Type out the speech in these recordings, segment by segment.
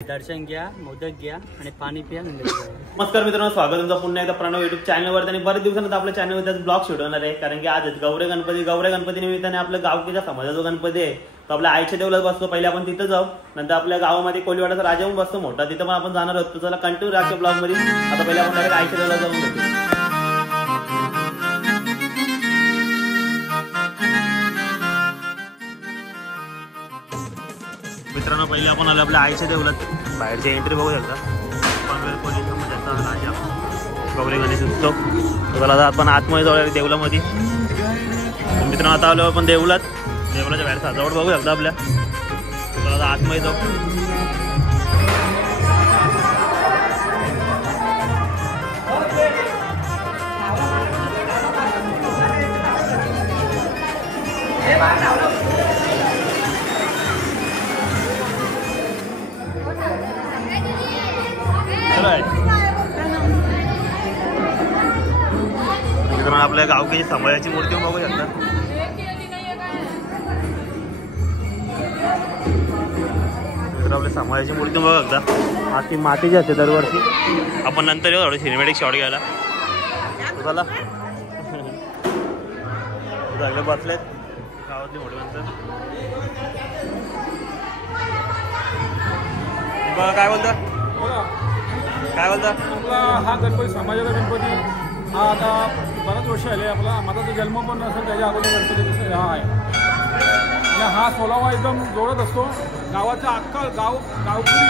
दर्शन घ्या, मोदक घ्या आणि पाणी प्या. नमस्कार मित्रांनो, स्वागत आहे तुमचं पुन्हा एकदा प्रणव युट्यूब चॅनलवर. आणि बरेच दिवसानंतर आपल्या चॅनलवर ब्लॉग शूट होणार आहे, कारण की आज गौरे गणपती निमित्ताने आपल्या गावकीच्या समाजाचा जो गणपती आहे तो आपल्या आईच्या देवळात बसतो. पहिले आपण तिथं जाऊ, नंतर आपल्या गावामध्ये कोलीवाडाचा राजा पण बसतो मोठा, तिथं पण आपण जाणार आहोत. चला कंटिन्यू राहतो ब्लॉग मध्ये. आता पहिले आपण डायरेक्ट आईच्या देवळात जाऊन घेतो. मित्रांनो, पहिले आपण आलो आपल्या आईच्या देवळात. बाहेरची एंट्री बघू शकता. पनवेल पोलीस समाजाचा राजा गौरी गणेश उत्सव. तर आता आपण आतमध्ये जाऊया देवळामध्ये. मित्रांनो, आता आलो आपण देवळात. देवळाच्या बाहेर सजावट बघू शकता आपल्या. तर आता आतमध्ये जाऊ. आपल्या गावकीची समाजाची मूर्ती बघू शकता. आपल्या समाजाची मूर्ती बघू शकता. आखी मातीची असते दरवर्षी. आपण नंतर येऊ थोडं सिनेमॅटिक शॉट घ्यायला. चला चांगले बसलेत गावातली मोठी माणसं. बघा काय बोलता, काय बोलता. आपला हा गणपती समाजाचा गणपती हा आता बराच वर्ष आले. आपला माझा तो जन्म पण नसेल त्याच्या अगोदर गणपती हा आहे. आणि हा सोलावा एकदम जोडत असतो. गावाचा अख्खा गावकरी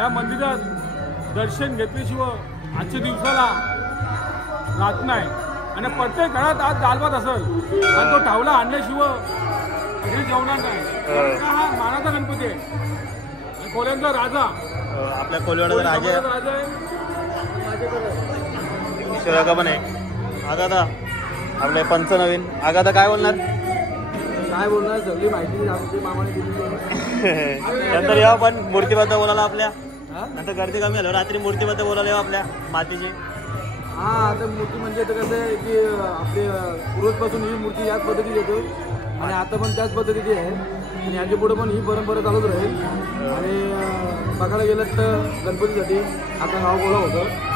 या मंदिरात दर्शन घेतल्याशिवाय आजच्या दिवसाला राहत नाही. आणि प्रत्येक घरात आज दालभात असेल आणि तो ठावला आणल्याशिवाय घरी जेवणार नाही. हा मानाचा गणपती आहे, कोल्यांचा राजा, आपल्या कोलीवाडाचा राजा आहे, पण आहे. आता आपले पंच नवीन आता काय बोलणार, काय बोलणार सगळी माहिती आमची मामाने दिली. नंतर येऊ पण मूर्तीबद्दल बोलायला. आपल्या नंतर गर्दी कमी झालं, रात्री मूर्तीबद्दल बोलायला येऊ आपल्या मातीची. हा, आता मूर्ती म्हणजे आता कसं आहे की आपले पूर्वजपासून ही मूर्ती याच पद्धतीत येतो आणि आता पण त्याच पद्धतीची आहे. आणि याच्या पुढे पण ही परंपरा चालूच राहील. आणि बघायला गेलं तर गणपतीसाठी आता गाव बोला होतं.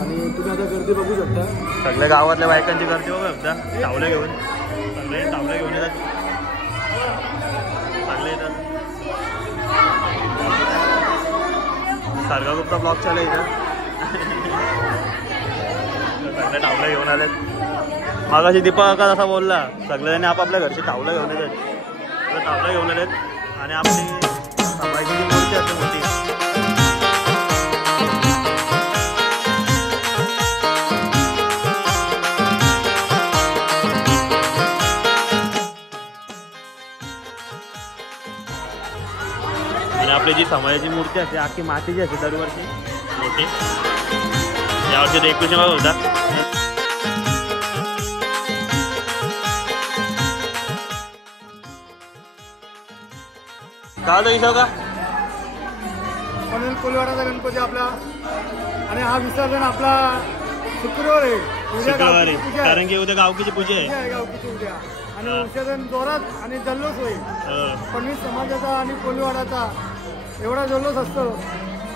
आणि तुम्ही आता गर्दी बघू शकता. सगळ्या गावातल्या बायकांची गर्दी बघू शकता. टावलं घेऊन सगळे टावलं घेऊन येतात. चांगले येतात. सारखा गुप्ता ब्लॉग चालू इथं. सगळे टावलं घेऊन आलेत. मागाशी दीपक असा बोलला, सगळ्यांनी आपापल्या घरची टावलं घेऊन येतात. टावलं घेऊन आलेत. आणि आपली समाजाची मूर्ती असते मोठी. आणि आपली जी समाजाची मूर्ती असते आखी मातीची असते दरवर्षी मोठी. यावर्षी 21 होता. काय विषय का पनवेल कोलीवाडाचा गणपती आपला. आणि हा विसर्जन आपला शुक्रवार आहे. शुक्रवारी, कारण की उद्या गावकीची पूजा आहे. गावकीची उद्या आणि विसर्जन जोरात आणि जल्लोष होईल. पनवेल समाजाचा आणि कोलीवाडाचा एवढा जल्लोष असतो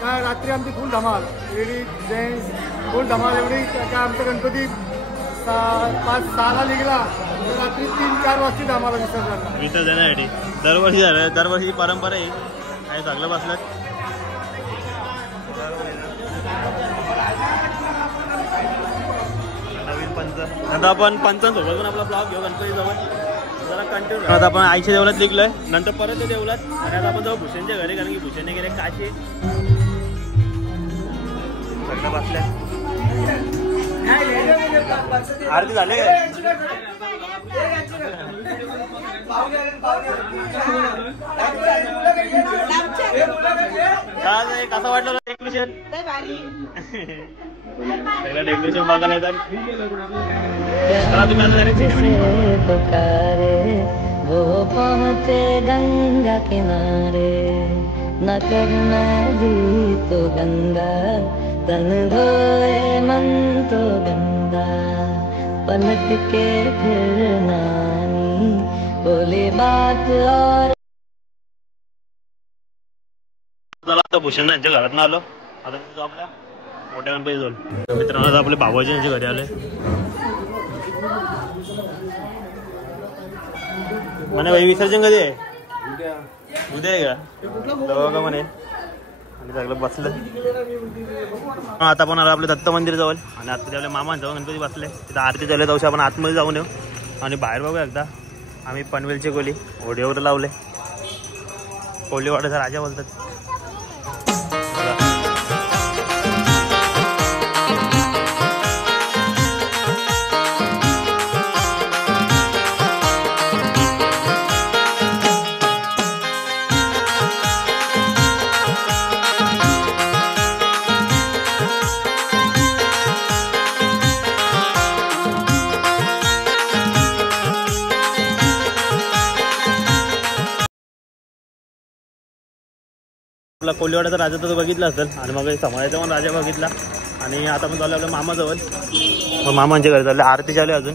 काय. रात्री आमची फुल धमाल, लेडीज जेंट्स फुल धमाल एवढी. काय आमचा गणपती 5-6ला निघाला तर रात्री 3-4 वाजता आम्हाला विसर्जनासाठी. दरवर्षी झालं, दरवर्षी परंपरा आहे. काय चांगलं बसलं. नवीन पंच. आता आपण पंचांसोबत पण आपला ब्लॉग घेऊ गणपती जवळ. जरा कंटिन्यू. आता आपण आईच्या देवळात निघलोय, नंतर परत ते देवळात. आणि आता आपण जाऊ भूषणच्या घरी, कारण की भूषणने गेले काशी. सगळं बसल्या. आरती झाले काय, कसं वाटलं डेकोरेशन. सगळं डेकोरेशन बघायला येतात. वो पहुंचे गंगा किनारे, न करना भी तो गंगा, तन धोए मन तो गंगा, पलट के फिर नानी बोले बात और भूषण यांच्या घरात आलो. आता तिथं आपल्या मोठ्या गणपती जाऊन मित्रांनो आता आपले भावाजी यांच्या घरी आले. म्हणे भाई विसर्जन कधी आहे? उद्या आहे का? का म्हणे आणि सगळं बसलं. आता पण आलो आपल्या दत्त मंदिर जवळ आणि आता आपल्या मामांजवळ गणपती बसले. तिथं आरती झाल्या जाऊ आपण आतमध्ये जाऊन येऊ आणि बाहेर बघू एकदा. आम्ही पनवेलची कोली ओढीवर लावले. कोलीवाड्याचा राजा बोलतात. आपला कोलीवाड्याचा राजा तर बघितला असेल आणि मग समाजाचा पण राजा बघितला आणि आता पण चालू आपल्या मामाजवळ. मग मामांच्या घरी चालले. आरती चालू अजून.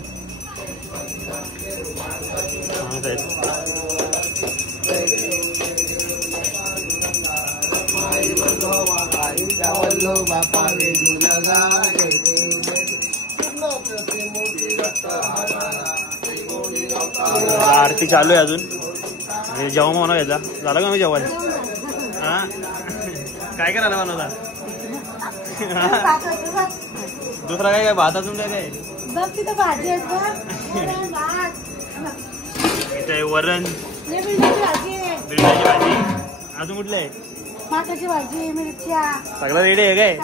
आरती चालू आहे अजून. जेवण म्हणा यायचा झालं का मी जेवण? हा काय करायला बनवता? दुसरा काय काय भात अजून काय काय इथे वरण बिरण्याची भाजी अजून कुठलं आहे? सगळं रेडी आहे काय?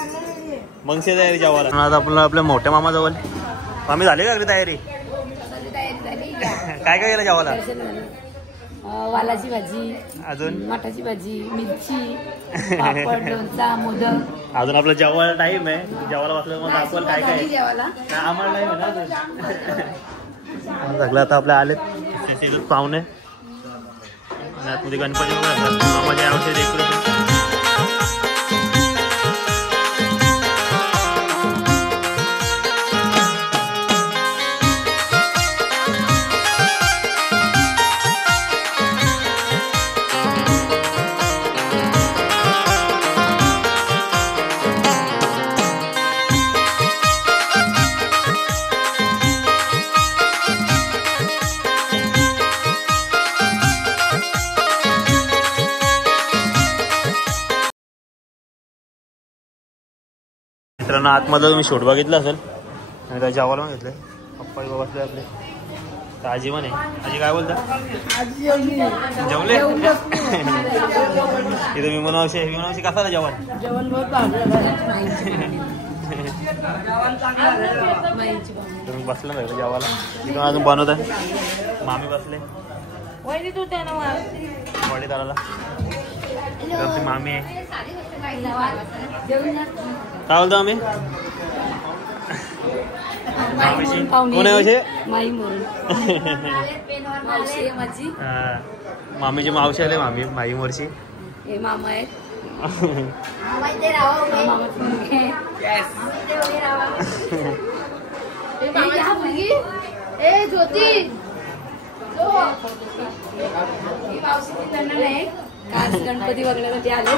मग से तयारी जेवायला. आता आपल्याला आपल्या मोठ्या मामाजवळ आम्ही झाली का तयारी? काय काय केलं जेवायला? वालाची भाजी अजून मठाची भाजी मिरची पापड लोणचा मोदक. अजून आपला जेवायला टाइम आहे. जेवायला बसलं मग आपण काय काय जेवायला आम्हाला टाइम आहे ना सगळं. आता आपल्या आले पाहुणे आणि आतमध्ये गणपती वगैरे यावर्षी डेकोरेशन. मित्रांनो आतमध्ये तुम्ही शूट बघितलं असेल आणि त्या जेवायला पण घेतलंय. पप्पा बसले आपले. तर आजी पण आहे. आजी काय बोलता? जेवले इथं विमानावशी कसा ना जेवण? तुम्ही बसला ना जेवायला. तिथून अजून बनवत आहे. मामी बसले वडी दाराला. आपली मामी आहे. काय बोलतो आम्ही? मामीची कोण आहे? मामीची मावशी आले. माई मोरची मामा आहेत. गणपती बघण्यासाठी आले.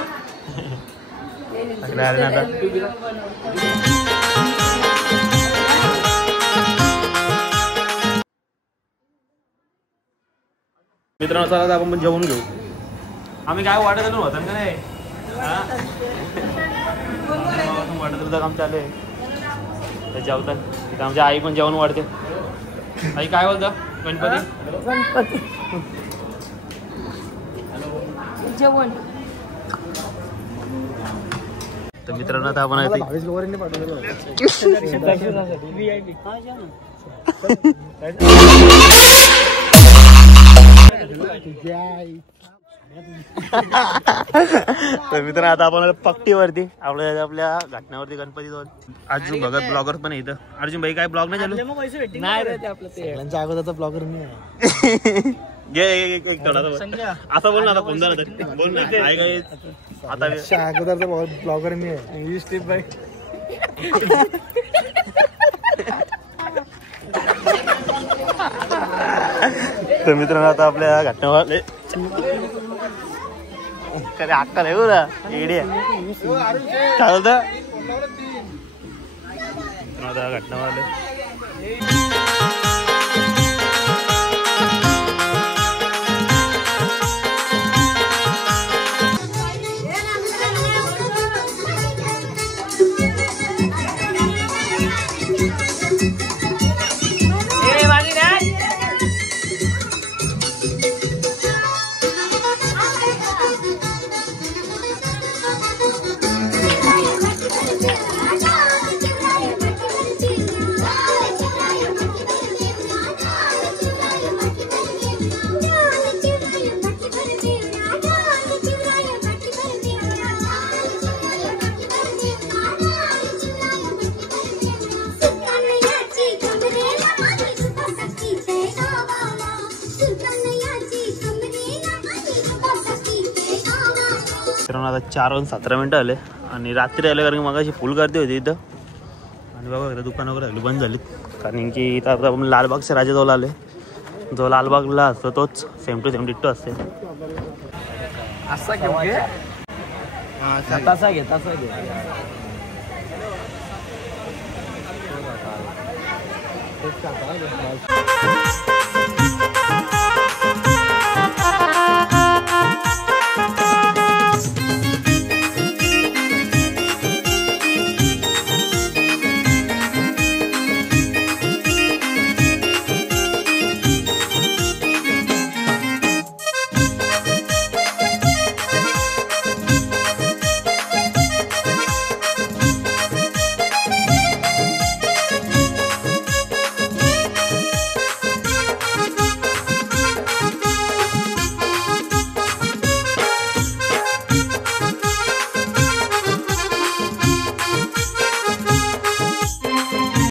मित्रांनो चला आपण पण जेवून घेऊ. आम्ही काय वाटत होतं का नाही? वाटत काम चालू आहे. जेवतात तिथं आमच्या आई पण जेवण वाढते. आई काय बोलतं? गणपती जेवण. तर मित्रांनो आता आपण तर मित्रांनो आता आपण पट्टीवरती आपल्या घाटण्यावरती गणपती जाऊन. अर्जुन भगत ब्लॉगर पण आहे इथं. अर्जुन भाई काय ब्लॉग नाही चालू? सगळ्यांच्या अगोदरचा ब्लॉगर नाही आहे. एक थोडा असं बोल ना. आता कोण झालं तरी बोल ना. आता अगोदरचा ब्लॉगर नाही आहे. English tip bye. तर मित्रांनो आता आपल्या घटनावाले अक्कल आहे बरं एडी चालतं घटना वाले आता 4:17 आले आणि रात्री आले कारण की मगाशी फुल गर्दी होती इथं आणि बघा दुकानं वगैरे आली बंद झालीत कारण की इथं आता आपण लालबागच्या राजाजवळ आले जो लालबागला असतो तोच सेम टू सेम डिट्टो असते असा घे तसा घे